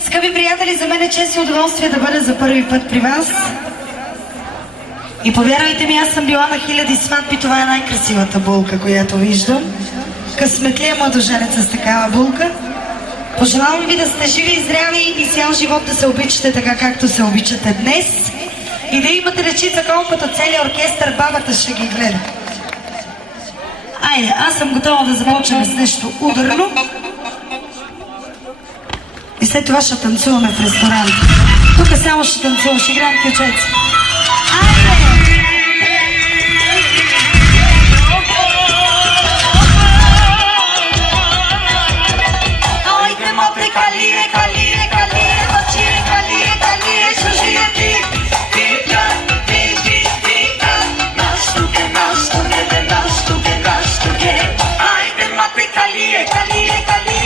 Скъпи приятели, за мен е чест и удоволствие да бъда за първи път при вас. И повярвайте ми, аз съм била на хиляди сватби, това е най-красивата булка, която виждам. Късметлия младоженец с такава булка. Пожелавам ви да сте живи и здрави и цял живот да се обичате така, както се обичате днес. И да имате речица колкото целият оркестър, бабата ще ги гледа. Айде, аз съм готова да започнем с нещо ударно. И след това ще танцуваме в ресторанта. Тук само ще танцувам, ще играем ключеци. Айде! Айде, моте, калие, калие, калие, мочие, калие, калие, шужие ти. Пика, пики, пика, наштуге, наштуге, наштуге, наштуге. Айде, моте, калие, калие, калие.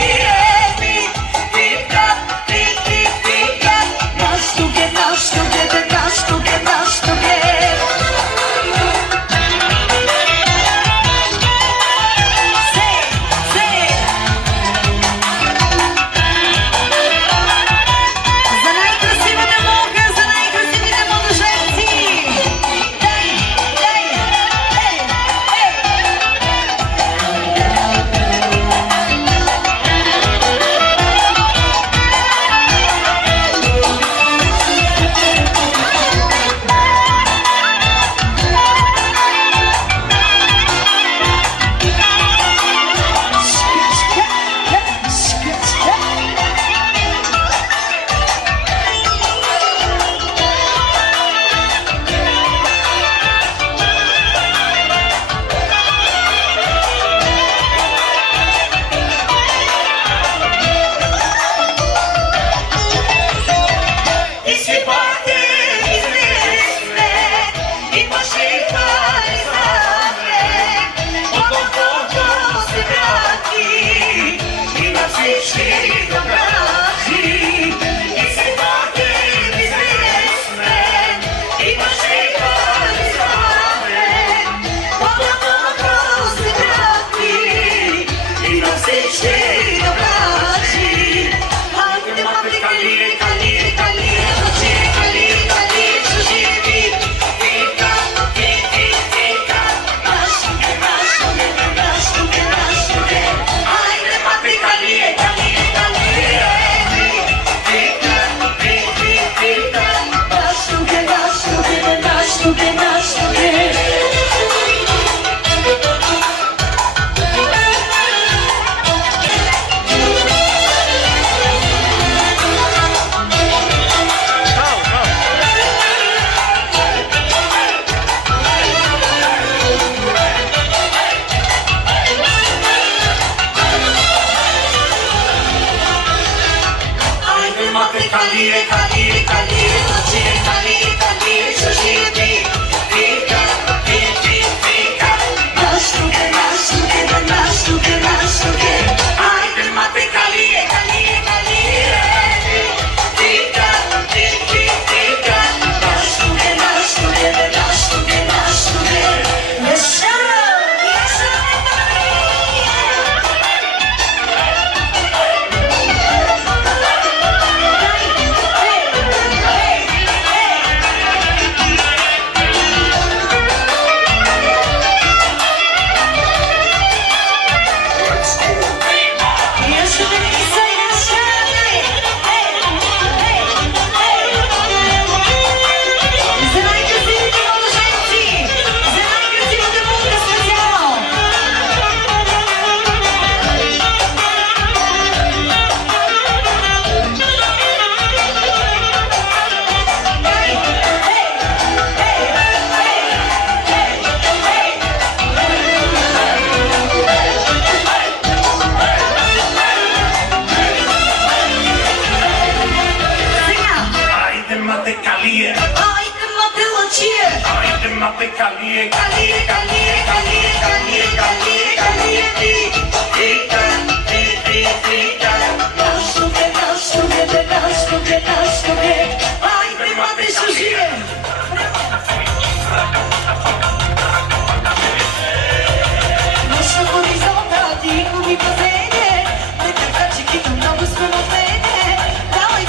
Давай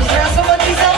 Здравствуй, Матизъл!